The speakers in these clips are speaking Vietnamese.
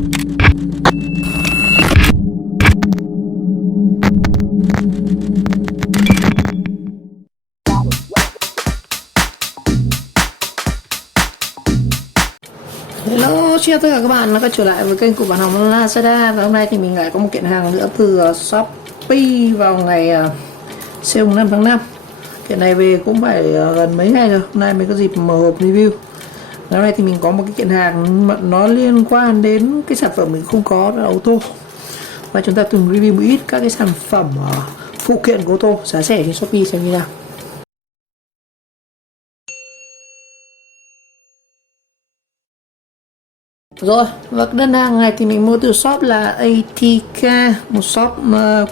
Hello, chào tất cả các bạn đã quay trở lại với kênh của bạn học Lazada. Và hôm nay thì mình lại có một kiện hàng nữa từ Shopee vào ngày sale 5 tháng 5. Kiện này về cũng phải gần mấy ngày rồi, hôm nay mới có dịp mở hộp review. Hôm nay thì mình có một cái kiện hàng mà nó liên quan đến cái sản phẩm mình không có, đó là ô tô. Và chúng ta cùng review một ít các cái sản phẩm phụ kiện của ô tô giá rẻ trên Shopee xem như nào. Rồi, và đơn hàng này thì mình mua từ shop là ATK, một shop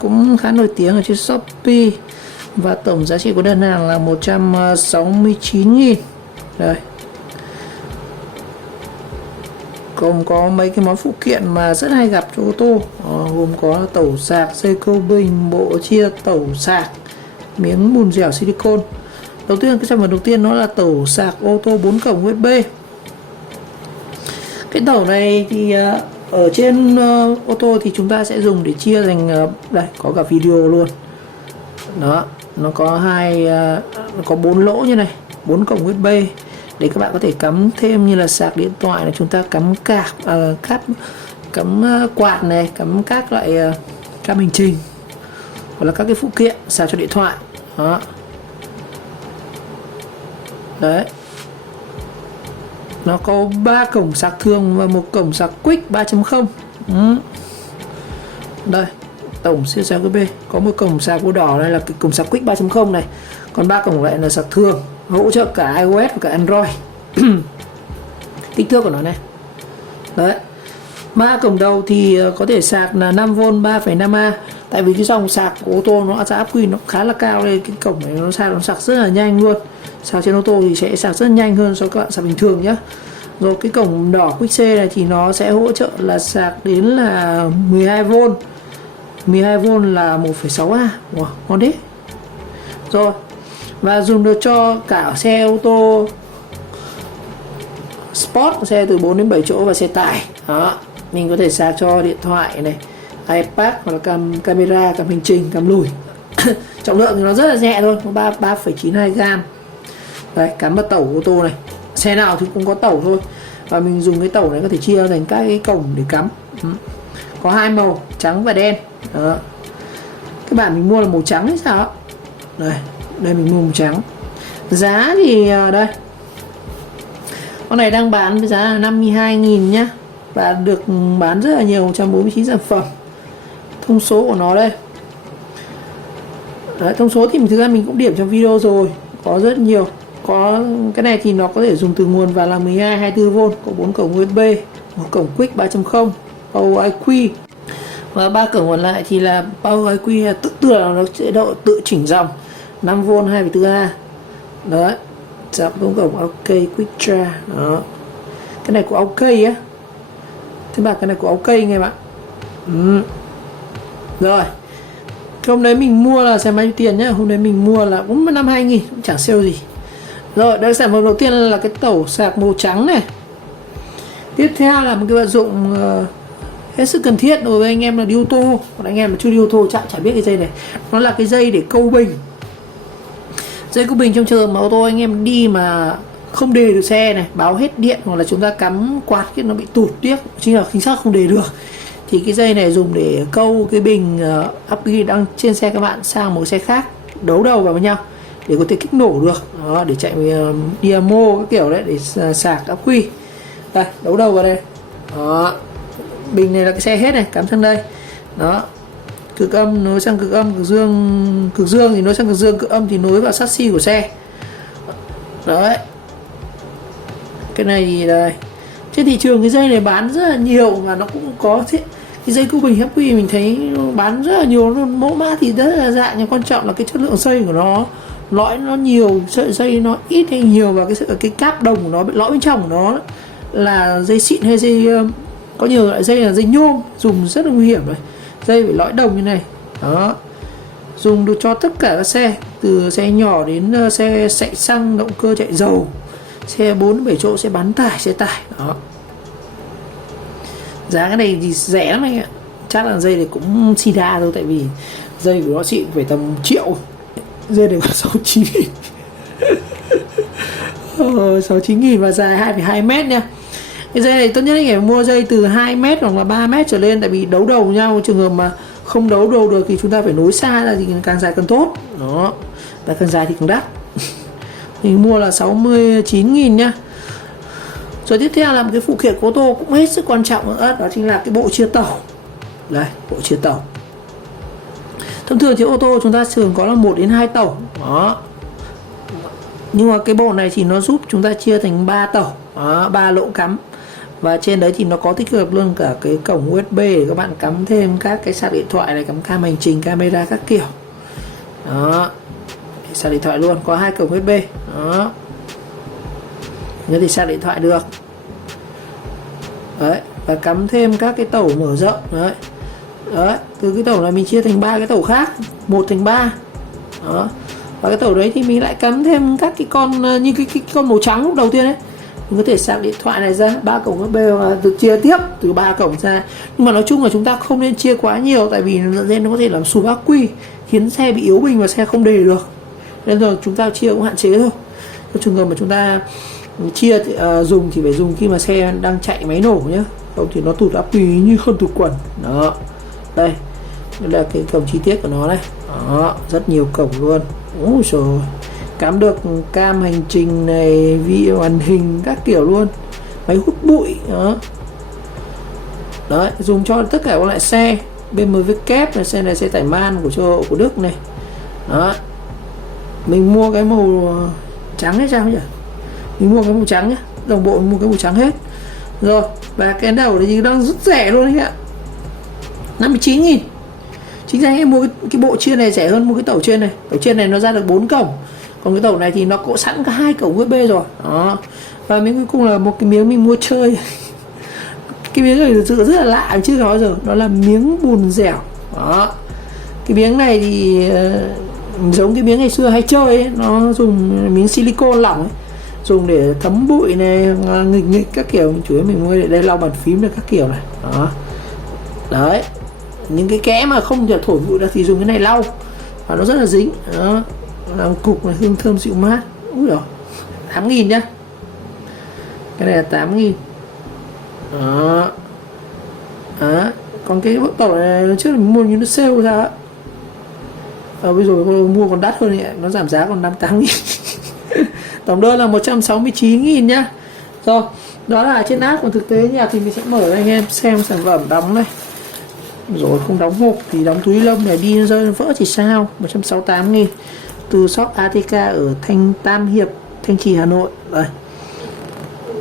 cũng khá nổi tiếng ở trên Shopee. Và tổng giá trị của đơn hàng là 169.000. Đây. Gồm có mấy cái món phụ kiện mà rất hay gặp cho ô tô, gồm có tẩu sạc, dây câu bình, bộ chia tẩu sạc, miếng bùn dẻo silicone. Đầu tiên, cái sản phẩm đầu tiên nó là tẩu sạc ô tô 4 cổng USB. Cái tẩu này thì ở trên ô tô thì chúng ta sẽ dùng để chia thành đây, có cả video luôn. Đó, nó có nó có 4 lỗ như này, 4 cổng USB để các bạn có thể cắm thêm như là sạc điện thoại này, chúng ta cắm cắm quạt này, cắm các loại cam hành trình hoặc là các cái phụ kiện sạc cho điện thoại. Đó. Đấy. Nó có 3 cổng sạc thường và một cổng sạc quick 3.0. Đây, tổng siêu sạc USB. Có một cổng sạc màu đỏ này là cái cổng sạc quick 3.0 này. Còn 3 cổng lại là sạc thường, hỗ trợ cả iOS và cả Android. Kích thước của nó này. Đấy. 3 cổng đầu thì có thể sạc là 5V 3,5A. Tại vì cái dòng sạc của ô tô nó áp quy nó khá là cao, nên cái cổng này nó sạc rất là nhanh luôn. Sạc trên ô tô thì sẽ sạc rất nhanh hơn so với các bạn sạc bình thường nhé. Rồi cái cổng đỏ Quick C này thì nó sẽ hỗ trợ là sạc đến là 12V. 12V là 1,6A. Wow, ngon đấy. Rồi. Và dùng được cho cả xe ô tô Sport, xe từ 4 đến 7 chỗ và xe tải. Đó. Mình có thể sạc cho điện thoại này, iPad hoặc là camera, cam hành trình, cam lùi. Trọng lượng thì nó rất là nhẹ thôi, có 3,92g. Đấy, cắm vào tẩu ô tô này. Xe nào thì cũng có tẩu thôi. Và mình dùng cái tẩu này có thể chia thành các cái cổng để cắm. Có 2 màu, trắng và đen. Đó. Cái bản mình mua là màu trắng hay sao? Đây, đây mình mua màu trắng. Giá thì đây. Con này đang bán với giá là 52.000 nhá. Và được bán rất là nhiều, 149 sản phẩm. Thông số của nó đây. Đấy, thông số thì thực ra mình cũng điểm trong video rồi. Có rất nhiều. Có cái này thì nó có thể dùng từ nguồn và là 12, 24V, có 4 cổng USB, một cổng Quick 3.0, Power IQ. Và 3 cổng còn lại thì là Power IQ tự là nó chế độ tự chỉnh dòng, 5V 2,4A. Đấy. Dòng 4 cổng OK Quick Tra. Đó. Cái này của OK á. Thế mà cái này của OK nghe bạn. Rồi. Hôm đấy mình mua là xem bao nhiêu tiền nhá. Hôm đấy mình mua là 52.000, cũng chẳng sale gì. Rồi, đây sản phẩm đầu tiên là cái tẩu sạc màu trắng này. Tiếp theo là một cái vật dụng hết sức cần thiết đối với anh em là đi ô tô. Còn anh em mà chưa đi ô tô chả biết cái dây này. Nó là cái dây để câu bình. Dây câu bình trong trường hợp mà ô tô anh em đi mà không đề được xe này, báo hết điện hoặc là chúng ta cắm quạt cái nó bị tụt tiếc, chính xác không đề được, thì cái dây này dùng để câu cái bình ắc quy đang trên xe các bạn sang một xe khác, đấu đầu vào với nhau để có thể kích nổ được. Đó, để chạy dynamo cái kiểu đấy, để sạc ắc quy. Đây, đấu đầu vào đây. Đó. Bình này là cái xe hết này, cắm sang đây. Đó. Cực âm nối sang cực âm, cực dương thì nối sang cực dương, cực âm thì nối vào chassis của xe. Đấy. Cái này thì đây. Trên thị trường cái dây này bán rất là nhiều và nó cũng có cái dây câu bình ắc quy mình thấy bán rất là nhiều luôn, mẫu mã thì rất là dạng, nhưng quan trọng là cái chất lượng dây của nó, lõi nó nhiều, sợi dây nó ít hay nhiều, và cái cáp đồng của nó, lõi bên trong của nó là dây xịn hay dây, có nhiều loại dây là dây nhôm, dùng rất là nguy hiểm rồi. Dây phải lõi đồng như này. Đó. Dùng được cho tất cả các xe, từ xe nhỏ đến xe chạy xăng, động cơ chạy dầu, xe 4-7 chỗ, xe bán tải, xe tải. Đó. Giá cái này thì rẻ lắm anh ạ, chắc là dây này cũng Sida thôi, tại vì dây của nó xịn phải tầm 1 triệu, dây này có 69 nghìn. 69 nghìn và dài 2,2 mét nha. Cái dây này tốt nhất anh phải mua dây từ 2 mét hoặc là 3 mét trở lên, tại vì đấu đầu nhau, trường hợp mà không đấu đầu được thì chúng ta phải nối xa ra, thì càng dài càng tốt đó, và càng dài thì càng đắt. Mình mua là 69 nghìn nhá. Rồi tiếp theo là một cái phụ kiện của ô tô cũng hết sức quan trọng nữa, đó chính là cái bộ chia tàu. Đây, bộ chia tàu. Thông thường trên ô tô chúng ta thường có là 1 đến 2 tàu đó, nhưng mà cái bộ này thì nó giúp chúng ta chia thành 3 tàu đó, 3 lỗ cắm, và trên đấy thì nó có tích hợp luôn cả cái cổng USB để các bạn cắm thêm các cái sạc điện thoại này, cắm cam hành trình, camera các kiểu đó, sạc điện thoại luôn, có 2 cổng USB đó, nó thì sạc điện thoại được đấy, và cắm thêm các cái tàu mở rộng đấy. Đấy, từ cái tàu này mình chia thành 3 cái tàu khác, 1 thành 3 đó, và cái tàu đấy thì mình lại cắm thêm các cái con như cái con màu trắng lúc đầu tiên đấy, mình có thể sạc điện thoại này ra 3 cổng USB và được chia tiếp từ 3 cổng ra. Nhưng mà nói chung là chúng ta không nên chia quá nhiều, tại vì nó dẫn đến nó có thể làm sụp ắc quy, khiến xe bị yếu bình và xe không đề được, nên rồi chúng ta chia cũng hạn chế thôi. Cái trường hợp mà chúng ta chia dùng thì phải dùng khi mà xe đang chạy máy nổ nhé, không thì nó tụt ắc quy như không tụt quần đó. Đây là cái cổng chi tiết của nó này đó, rất nhiều cổng luôn. Ôi trời, cắm được cam hành trình này, vi màn hình các kiểu luôn, máy hút bụi đó. Đấy, dùng cho tất cả các loại xe BMW kép này, xe này xe tải man của châu Âu, của Đức này đó. Mình mua cái màu trắng hay sao nhỉ, mình mua cái màu trắng nhé, đồng bộ mua cái màu trắng hết rồi. Và cái đầu thì đang rất rẻ luôn đấy ạ, 59 nghìn. Chính ra em mua cái bộ chia này rẻ hơn mua cái tàu trên này. Tàu trên này nó ra được 4 cổng, còn cái tàu này thì nó có sẵn cả 2 cổng USB rồi đó. Và miếng cuối cùng là một cái miếng mình mua chơi. Cái miếng này thực sự rất là lạ, chưa có bao giờ, nó là miếng bùn dẻo đó. Cái miếng này thì giống cái miếng ngày xưa hay chơi ấy, nó dùng miếng silicon lỏng ấy, dùng để thấm bụi này, nghịch các kiểu. Chủ yếu mình mua để đây lau bàn phím được các kiểu này đó. Đấy, những cái kẽ mà không thể thổi bụi ra thì dùng cái này lau và nó rất là dính đó, làm cục này, hương thơm dịu mát. Úi rồi, 8.000 nhá, cái này là 8.000 đó. Đó, còn cái bốc tàu này trước mình mua như nó sale ra bây giờ mua còn đắt hơn này, nó giảm giá còn 58.000. Tổng đơn là 169.000 nhá. Rồi, đó là trên app, còn thực tế nhà thì mình sẽ mở cho anh em xem sản phẩm đóng này. Rồi không đóng hộp thì đóng túi lông này, đi rơi nó vỡ thì sao. 168.000 từ shop ATK ở Thanh Tam Hiệp, Thanh Trì, Hà Nội. Đây,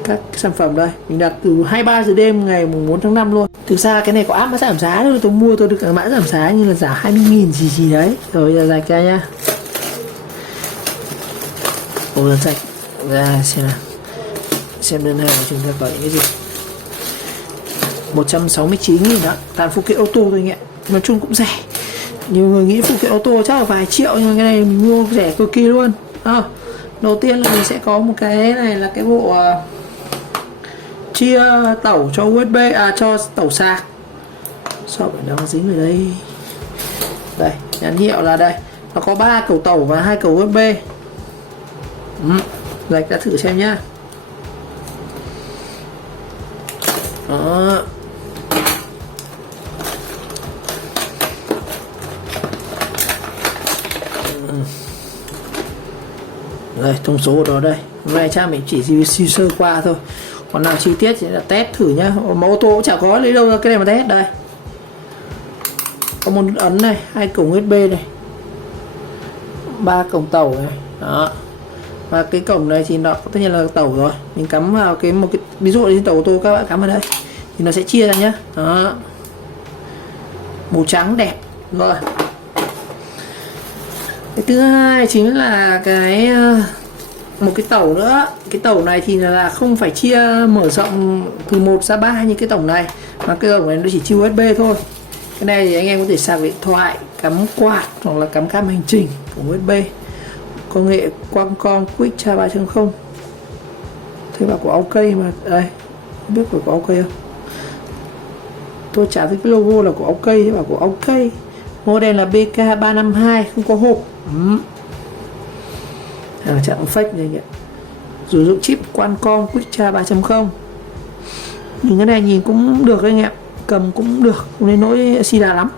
các sản phẩm đây, mình đặt từ 23 giờ đêm ngày 4 tháng 5 luôn. Thực ra cái này có app mã giảm giá thôi, tôi mua tôi được cái mã giảm giá như là giảm 20.000 gì đấy. Rồi giờ rạch ra nha. Ồ, rạch ra xem nào, xem đơn hàng của chúng ta có những cái gì. 169.000 đó, toàn phụ kiện ô tô thôi nhỉ, nói chung cũng rẻ. Nhiều người nghĩ phụ kiện ô tô chắc là vài triệu, nhưng mà cái này mình mua rẻ cực kỳ luôn. Đầu tiên là mình sẽ có một cái này là cái bộ chia tẩu cho USB, cho tẩu sạc. Sao phải đang dính ở đây. Đây, nhãn hiệu là đây, nó có 3 cầu tẩu và 2 cầu USB. Rạch đã thử xem nhá. Đó. Đây, thông số của nó đây. Hôm nay chắc mình chỉ review sơ qua thôi, còn nào chi tiết thì là test thử nhá. Mà ô tô cũng chả có lấy đâu ra cái này mà test. Đây, có một ấn này, 2 cổng USB này, 3 cổng tẩu này đó. Và cái cổng này thì nó tất nhiên là tẩu rồi, mình cắm vào một cái ví dụ như tẩu ô tô các bạn cắm vào đây thì nó sẽ chia ra nhá. Đó, màu trắng đẹp rồi. Cái thứ hai chính là cái một cái tẩu nữa. Cái tẩu này thì là không phải chia mở rộng từ 1 ra 3 như cái tổng này, mà cái tổng này nó chỉ chia USB thôi. Cái này thì anh em có thể sạc điện thoại, cắm quạt hoặc là cắm cam hành trình của USB. Công nghệ Qualcomm Quick Charge 3.0. Thế bảo của OK mà đây, không biết của OK không. Tôi chả thấy cái logo là của ok, thế bảo của ok. Model là BK352, không có hộp. Hàng chạm fake này nhỉ. Sử dụng chip Qualcomm Quicktime 3.0. Nhìn cái này nhìn cũng được đấy anh em, cầm cũng được, không đến nỗi xì đà lắm.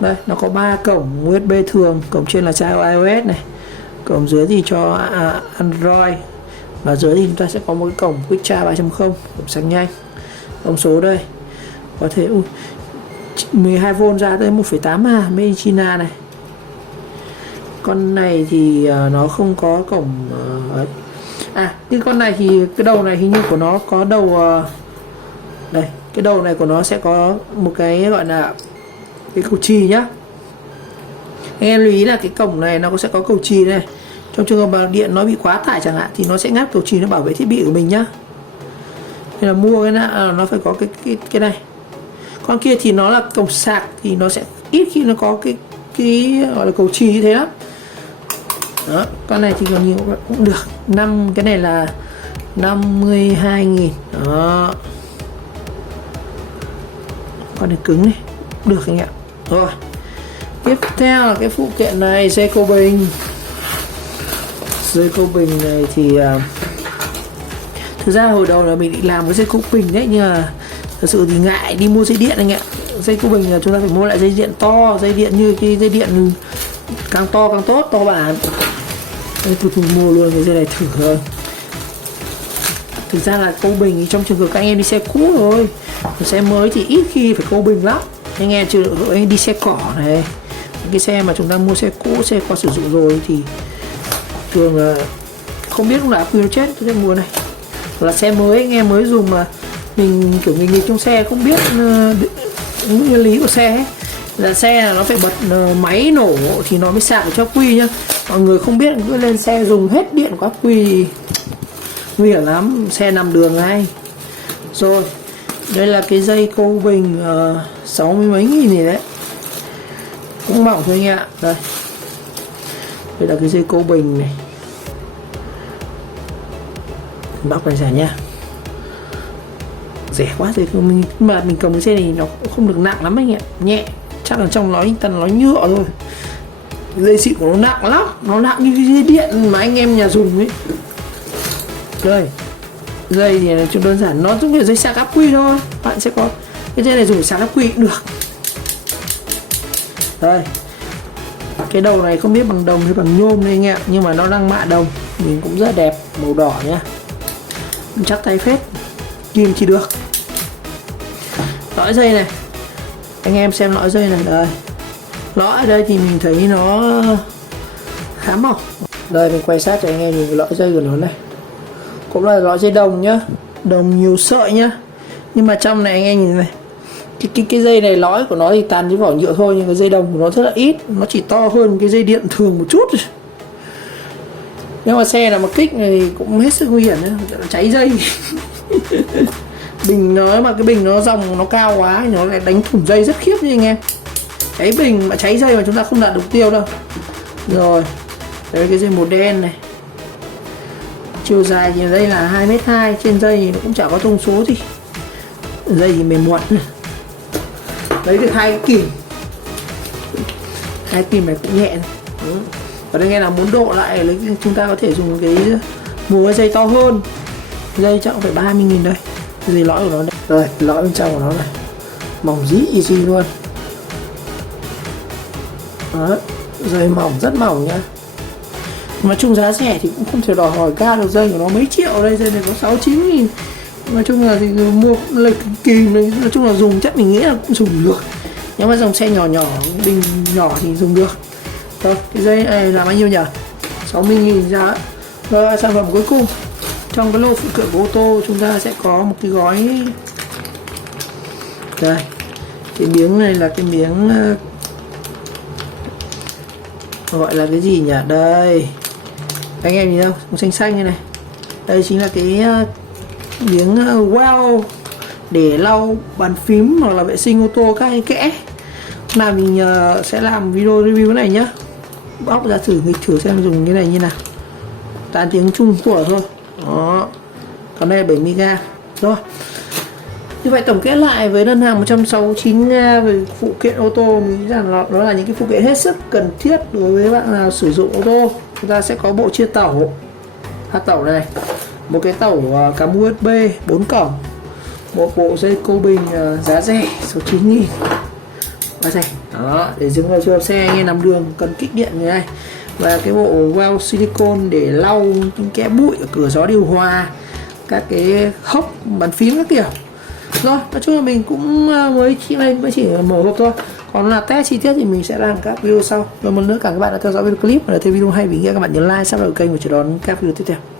Đây, nó có 3 cổng USB thường, cổng trên là cho iOS này, cổng dưới thì cho Android, và dưới thì chúng ta sẽ có một cái cổng Quicktime 3.0, cổng sạc nhanh. Thông số đây có thể 12V ra tới 1,8A made in China này. Con này thì nó không có cổng cái con này thì cái đầu này hình như của nó có đầu đây, cái đầu này của nó sẽ có một cái gọi là cái cầu chì nhá. Anh em lưu ý là cái cổng này nó sẽ có cầu chì này, trong trường hợp mà điện nó bị quá tải chẳng hạn thì nó sẽ ngắt cầu chì, nó bảo vệ thiết bị của mình nhá. Nên là mua cái nó phải có cái này. Con kia thì nó là cổng sạc thì nó sẽ ít khi nó có cái gọi là cầu chì như thế lắm. Đó, con này thì còn nhiều cũng được. Cái này là 52.000. Đó. Con này cứng này, được anh ạ. Rồi. Tiếp theo là cái phụ kiện này, dây câu bình. Dây câu bình này thì thực ra hồi đầu là mình định làm cái dây câu bình đấy, nhưng mà thật sự thì ngại đi mua dây điện anh ạ. Dây câu bình là chúng ta phải mua lại dây điện to, dây điện như cái dây điện càng to càng tốt, to bản. Đây, tôi thử mua luôn cái dây này thử thôi. Thực ra là câu bình thì trong trường hợp các anh em đi xe cũ rồi, xe mới thì ít khi phải câu bình lắm. Anh em trừ anh đi xe cỏ này, cái xe mà chúng ta mua xe cũ, xe qua sử dụng rồi thì thường là không biết lúc nào quy nó chết, tôi sẽ mua này. Hoặc là xe mới anh em mới dùng mà mình kiểu nghịch nghịch trong xe không biết nguyên lý của xe ấy, là xe là nó phải bật máy nổ thì nó mới sạc được cho quy nhá. Mọi người không biết cứ lên xe dùng hết điện của ắc quy nguy hiểm lắm, xe nằm đường ngay. Rồi đây là cái dây câu bình 60 mấy nghìn này đấy, cũng mỏng thôi anh ạ. Đây là cái dây câu bình này, bóc này rẻ nha, rẻ quá rồi mà mình cầm cái xe này nó cũng không được nặng lắm anh ạ, nhẹ, chắc là trong nó tần nó nhựa thôi. Dây xịn của nó nặng lắm, nó nặng như cái dây điện mà anh em nhà dùng ấy. Đây, dây thì là đơn giản, nó giống như dây sạc ắc quy thôi. Bạn sẽ có cái dây này dùng để sạc ắc quy cũng được. Đây, cái đầu này không biết bằng đồng hay bằng nhôm đây anh ạ, nhưng mà nó đang mạ đồng, nhìn cũng rất đẹp, màu đỏ nhá, chắc tay phết, kim chỉ được. Lõi dây này, anh em xem lõi dây này. Đây, lõi ở đây thì mình thấy nó khá mỏng. Đây mình quay sát cho anh em nhìn cái lõi dây của nó này, cũng là lõi dây đồng nhá, đồng nhiều sợi nhá. Nhưng mà trong này anh em nhìn này, cái dây này lõi của nó thì tàn cái vỏ nhựa thôi, nhưng cái dây đồng của nó rất là ít, nó chỉ to hơn cái dây điện thường một chút. Nhưng mà xe là một kích này thì cũng hết sức nguy hiểm nhá, cháy dây. Bình nó mà cái bình nó dòng nó cao quá thì nó lại đánh thủng dây rất khiếp như anh em. Cháy bình mà cháy dây mà chúng ta không đạt được tiêu đâu. Rồi đây cái dây màu đen này, chiều dài thì đây là 2m2, trên dây thì nó cũng chả có thông số gì, dây thì mềm muột, lấy được 2 cái kìm, 2 kìm này cũng nhẹ. Và đây nghe là muốn độ lại lấy, chúng ta có thể dùng cái mua cái dây to hơn, dây chắc phải 30.000 đây. Dây lõi của nó đây. Rồi lõi bên trong của nó này, mỏng dĩ easy luôn. Đó, dây mỏng, rất mỏng nhá. Nói chung giá rẻ thì cũng không thể đòi hỏi cao được, dây của nó mấy triệu đây, dây này có 6-9 nghìn. Nói chung là thì mua lấy kìm này, nói chung là dùng chắc mình nghĩ là cũng dùng được. Nếu mà dòng xe nhỏ nhỏ, bình nhỏ thì dùng được. Rồi, cái dây này là bao nhiêu nhỉ? 60.000 giá. Rồi, sản phẩm cuối cùng, trong cái lô phụ kiện của ô tô chúng ta sẽ có một cái gói. Đây, cái miếng này là cái miếng gọi là cái gì nhỉ? Đây, anh em nhìn không? Xanh xanh như này. Đây chính là cái miếng wow để lau bàn phím hoặc là vệ sinh ô tô các cái kẽ. Nào mình sẽ làm video review cái này nhá, bóc ra thử nghịch thử xem dùng cái này như nào. Tán tiếng Trung Quốc thôi. Đó, còn đây là 70g. Rồi, Như vậy tổng kết lại với đơn hàng 169.000 về phụ kiện ô tô, mình nghĩ rằng đó là những cái phụ kiện hết sức cần thiết đối với bạn nào sử dụng ô tô. Chúng ta sẽ có bộ chia tẩu, hạt tẩu này, một cái tẩu cắm USB 4 cổng, một bộ dây cô bình giá rẻ số 9.000, giá rẻ đó để dừng vào cho xe như nằm đường cần kích điện như này, và cái bộ valve silicone để lau những kẽ bụi ở cửa gió điều hòa, các cái hốc bàn phím các kiểu. Rồi, nói chung là mình cũng mới chỉ mở hộp thôi. Còn là test chi tiết thì mình sẽ làm các video sau. Rồi một nữa cảm ơn các bạn đã theo dõi video clip và để thêm video hay vì nghĩa các bạn nhớ like, subscribe kênh và chờ đón các video tiếp theo.